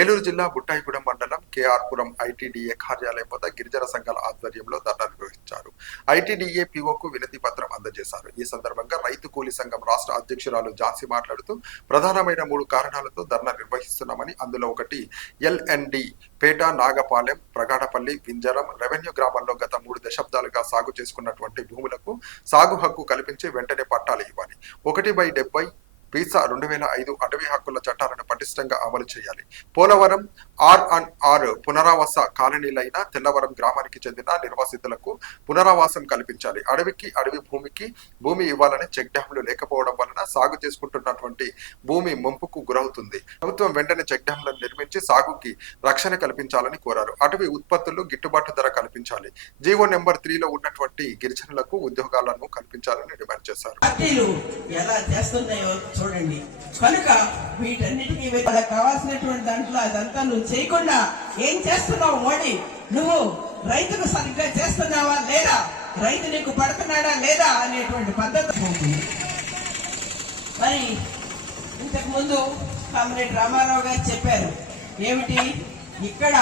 ఏలూరు జిల్లా బుట్టాయిగూడెం మండలం కేఆర్పురం ఐటీడీఏ కార్యాలయం వద్ద గిరిజన సంఘాల ఆధ్వర్యంలో ధర్నా నిర్వహించారు. ఐటీడీఏ పీఓకు వినతి పత్రం అందజేశారు. ఈ సందర్భంగా రైతు కూలీ సంఘం రాష్ట్ర అధ్యక్షురాలు ఝాన్సీ మాట్లాడుతూ ప్రధానమైన మూడు కారణాలతో ధర్నా నిర్వహిస్తున్నామని అందులో ఒకటి ఎల్ఎన్డి పేట నాగపాలెం ప్రగాడపల్లి వింజరం రెవెన్యూ గ్రామాల్లో గత మూడు దశాబ్దాలుగా సాగు చేసుకున్నటువంటి భూములకు సాగు హక్కు కల్పించి వెంటనే పట్టాలు ఇవ్వాలి. ఒకటి బై డెబ్బై వీసా రెండు వేల ఐదు అటవీ హక్కుల చట్టాలను పటిష్టంగా అమలు చేయాలి. పోలవరం ఆర్ అండ్ ఆర్ పునరావాస కాలనీలైన తెల్లవరం గ్రామానికి చెందిన నిర్వాసితులకు పునరావాసం కల్పించాలి. అడవికి అడవి భూమికి భూమి ఇవ్వాలని చెక్ డ్యాంలు లేకపోవడం వలన సాగు చేసుకుంటున్నటువంటి భూమి ముంపుకు గురవుతుంది. ప్రభుత్వం వెంటనే చెక్ డ్యాంలను నిర్మించి సాగుకి రక్షణ కల్పించాలని కోరారు. అటవీ ఉత్పత్తులు గిట్టుబాటు ధర కల్పించాలి. జీవో నెంబర్ త్రీలో ఉన్నటువంటి గిరిజనులకు ఉద్యోగాలను కల్పించాలని డిమాండ్ చేశారు. ఎలా చేస్తున్నాయో చూడండి. కనుక వీటన్నిటికీ కావాల్సినటువంటి దాంట్లో అదంతా నుంచి చేయకుండా ఏం చేస్తున్నావు మోడీ? నువ్వు రైతుకు సరిగ్గా చేస్తున్నావా లేదా? రైతు నీకు పడుతున్నాడా లేదా అనేటువంటి పద్ధతి. మరి ఇంతకు ముందు కామరేడ్ రామారావు గారు చెప్పారు ఏమిటి? ఇక్కడ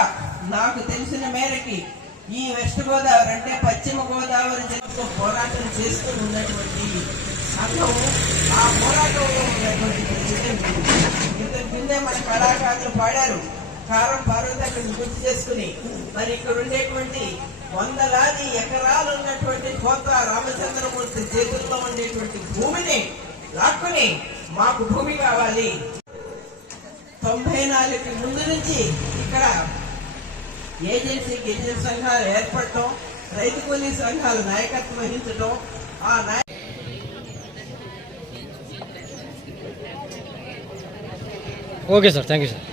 నాకు తెలిసిన మేరకి ఈ వెస్ట్ గోదావరి అంటే పశ్చిమ గోదావరి జిల్లాతో పోరాటం చేస్తూ ఉన్నటువంటి సంఘం ఆ పోరాటంలో ఉన్నటువంటి ఇంతకు ముందే మన కళాకారులు పాడారు. కారం పార్వతక్కడిని గుర్తు చేసుకుని మరి ఇక్కడ ఉండేటువంటి వందలాది ఎకరాలు ఉన్నటువంటి కోత రామచంద్రమూర్తి చేతుల్లో ఉండేటువంటి భూమిని లాక్కుని మాకు భూమి కావాలి. తొంభై నాలుగు ముందు నుంచి ఇక్కడ ఏజెన్సీ గిరిజన సంఘాలు ఏర్పడటం రైతు కూలీ సంఘాలు నాయకత్వం వహించడం ఆ నాయ okay sir thank you sir